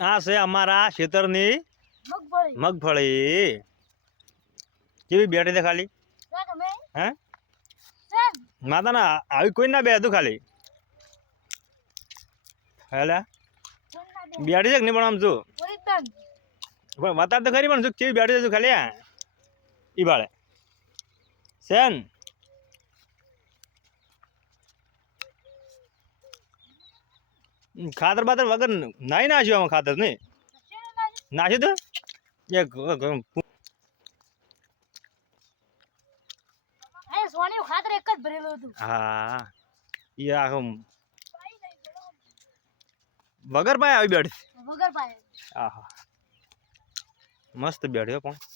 આ છે અમારા ખેતરની મગફળી કેવી બેઠી છે ખાલી હે માતા ના આવી કોઈ ના બે હતું ખાલી હેલા બેઠી છે કે નહીં પણ આમ જો બતા તો ખરી પણ શું કેવી બેઠી છે ખાલી ઈ બાળે સેન ખાતર બાતર વગર નાઈ નાખ્યું આમાં ખાતર નહીં નાખ્યું તો એક હા એ આખું વગર પાય આવી બેઠી હા મસ્ત બેઠ્યો પણ